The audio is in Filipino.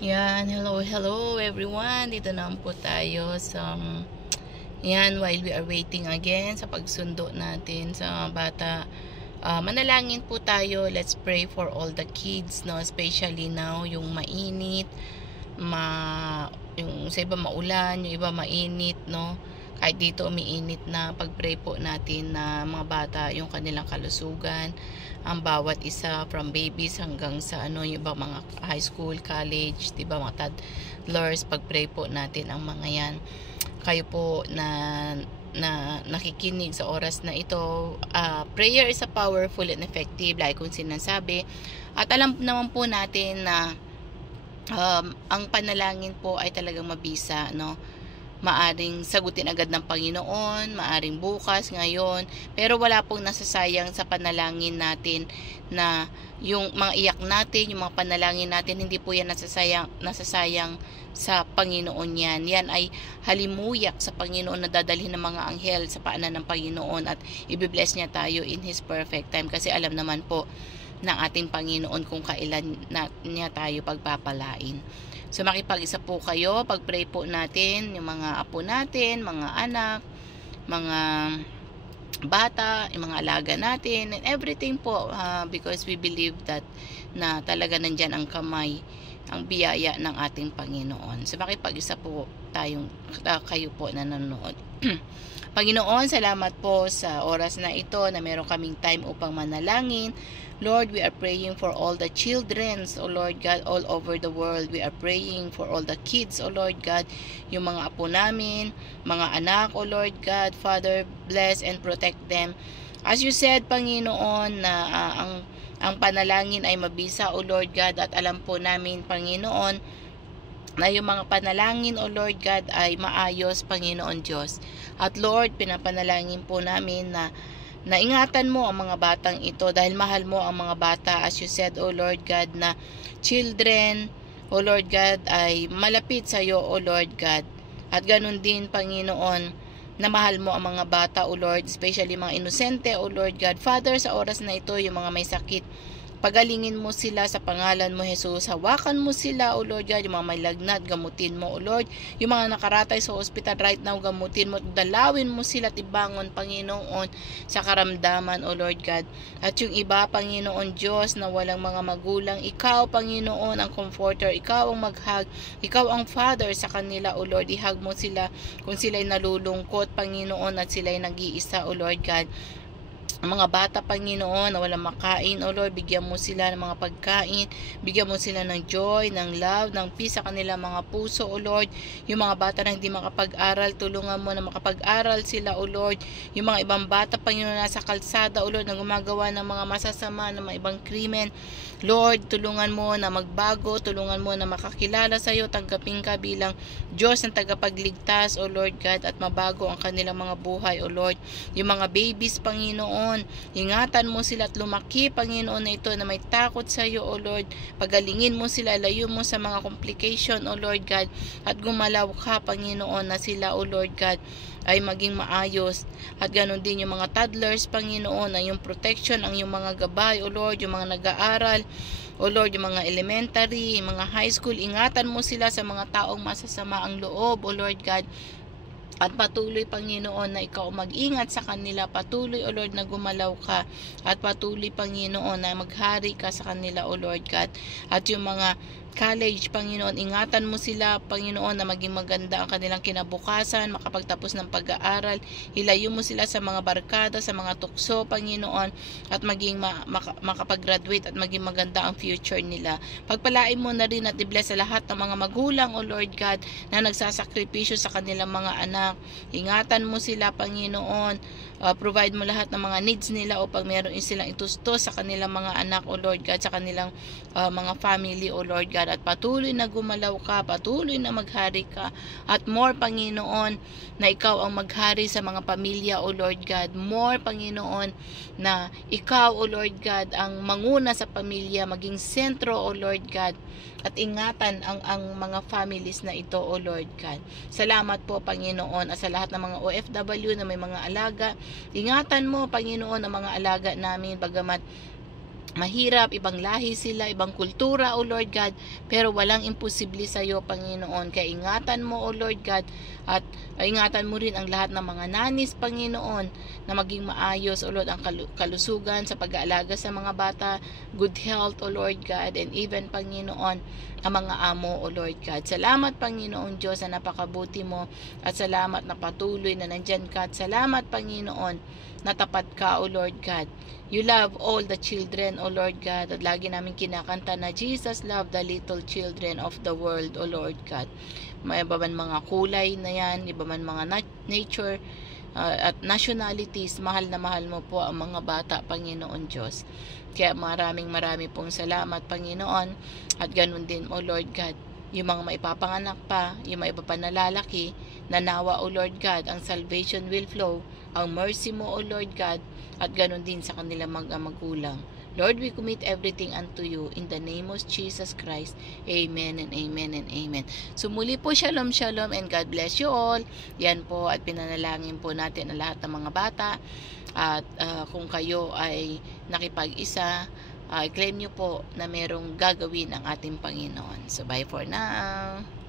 Yan, hello everyone. Dito naman po tayo sa yan, while we are waiting again sa pagsundo natin sa bata. Manalangin po tayo. Let's pray for all the kids, no, especially now yung mainit, yung sa iba maulan, yung iba mainit, no. Kahit dito umiinit na, pag-pray po natin na mga bata yung kanilang kalusugan, ang bawat isa from babies hanggang sa yung ibang mga high school, college, 'di ba, mga toddlers, pag-pray po natin ang mga 'yan. Kayo po na nakikinig sa oras na ito, prayer is a powerful and effective, like kung sinasabi. At alam naman po natin na ang panalangin po ay talagang mabisa, no. Maaring sagutin agad ng Panginoon, maaring bukas, ngayon, pero wala pong nasasayang sa panalangin natin, na yung mga iyak natin, yung mga panalangin natin, hindi po yan nasasayang sa Panginoon yan. Yan ay halimuyak sa Panginoon na dadalhin ng mga anghel sa paanan ng Panginoon, at ibibless niya tayo in His perfect time, kasi alam naman po ng ating Panginoon kung kailan niya tayo pagpapalain. So makipag-isa po kayo, pag-pray po natin yung mga apo natin, mga anak, mga bata, yung mga alaga natin, and everything po, because we believe that na talaga nandyan ang kamay, ang biyaya ng ating Panginoon. So makipag-isa po kayo po na nanonood. Panginoon, salamat po sa oras na ito na meron kaming time upang manalangin. Lord, we are praying for all the children, oh Lord God, all over the world. We are praying for all the kids, oh Lord God, yung mga apo namin, mga anak, oh Lord God. Father, bless and protect them. As you said, Panginoon, na ang panalangin ay mabisa, oh Lord God, at alam po namin, Panginoon, na yung mga panalangin, O Lord God, ay maayos, Panginoon Diyos. At Lord, pinapanalangin po namin na ingatan mo ang mga batang ito, dahil mahal mo ang mga bata. As you said, O Lord God, na children, O Lord God, ay malapit sa iyo, O Lord God. At ganun din, Panginoon, na mahal mo ang mga bata, O Lord, especially mga inosente, O Lord God. Father, sa oras na ito, yung mga may sakit, pagalingin mo sila sa pangalan mo, Jesus. Hawakan mo sila, O Lord God. Yung mga may lagnat, gamutin mo, O Lord. Yung mga nakaratay sa hospital right now, gamutin mo. Dalawin mo sila, tibangon, Panginoon, sa karamdaman, O Lord God. At yung iba, Panginoon Diyos, na walang mga magulang, ikaw, Panginoon, ang comforter. Ikaw ang maghag. Ikaw ang Father sa kanila, O Lord. Ihag mo sila kung sila'y nalulungkot, Panginoon, at sila'y nag-iisa, O Lord God. Ang mga bata, Panginoon, na walang makain, O Lord, bigyan mo sila ng mga pagkain, bigyan mo sila ng joy, ng love, ng peace sa kanila mga puso, O Lord. Yung mga bata na hindi makapag-aral, tulungan mo na makapag-aral sila, O Lord. Yung mga ibang bata, Panginoon, nasa kalsada, O Lord, na gumagawa ng mga masasama, ng mga ibang krimen, Lord, tulungan mo na magbago, tulungan mo na makakilala sa iyo, tanggapin ka bilang Diyos ng tagapagligtas, O Lord God, at mabago ang kanilang mga buhay, O Lord. Yung mga babies, Panginoon, ingatan mo sila at lumaki, Panginoon, na ito na may takot sa iyo, O Lord. Pagalingin mo sila, layo mo sa mga complication, O Lord God, at gumalaw ka, Panginoon, na sila, O Lord God, ay maging maayos. At ganun din yung mga toddlers, Panginoon, ang yung protection, ang yung mga gabay, O Lord, yung mga nag-aaral, O Lord, yung mga elementary, yung mga high school, ingatan mo sila sa mga taong masasama ang loob, O Lord God. At patuloy, Panginoon, na ikaw mag-ingat sa kanila. Patuloy, O Lord, na gumalaw ka. At patuloy, Panginoon, na maghari ka sa kanila, O Lord God. At yung mga college, Panginoon, ingatan mo sila, Panginoon, na maging maganda ang kanilang kinabukasan, makapagtapos ng pag-aaral. Hilayo mo sila sa mga barkada, sa mga tukso, Panginoon, at maging makapag-graduate at maging maganda ang future nila. Pagpalain mo na rin at i-bless sa lahat ng mga magulang, O Lord God, na nagsasakripisyo sa kanilang mga anak. Ingatan mo sila, Panginoon. Provide mo lahat ng mga needs nila upang meron silang itustos sa kanilang mga anak, O Lord God, sa kanilang mga family, O Lord God. At patuloy na gumalaw ka, patuloy na maghari ka, at more, Panginoon, na ikaw ang maghari sa mga pamilya, O Lord God. More, Panginoon, na ikaw, O Lord God, ang manguna sa pamilya, maging sentro, O Lord God, at ingatan ang mga families na ito, O Lord God. Salamat po, Panginoon, at sa lahat ng mga OFW na may mga alaga, ingatan mo, Panginoon, ang mga alaga namin, bagamat mahirap, ibang lahi sila, ibang kultura, O Lord God, pero walang imposible sa iyo, Panginoon. Kaya ingatan mo, O Lord God, at ingatan mo rin ang lahat ng mga nanis, Panginoon, na maging maayos, O Lord, ang kalusugan sa pag-aalaga sa mga bata, good health, O Lord God, and even, Panginoon, ang mga amo, O Lord God. Salamat, Panginoon Diyos, na napakabuti mo, at salamat na patuloy na nandyan ka, at salamat, Panginoon, na tapat ka, O Lord God. You love all the children, O Lord God, at lagi namin kinakanta na Jesus love the little children of the world, O Lord God. May iba man mga kulay na yan, iba man mga nature, at nationalities, mahal na mahal mo po ang mga bata, Panginoon Diyos. Kaya marami pong salamat, Panginoon, at ganun din, O Lord God, yung mga maipapanganak pa, yung mga iba pa nalalaki, nanawa, O Lord God, ang salvation will flow, ang mercy mo, O Lord God, at ganun din sa kanilang magulang. Lord, we commit everything unto you in the name of Jesus Christ. Amen and amen and amen. So muli po, shalom, shalom, and God bless you all. Yan po, at pinanalangin po natin ang lahat ng mga bata. At kung kayo ay nakipag-isa, claim nyo po na merong gagawin ang ating Panginoon. So bye for now.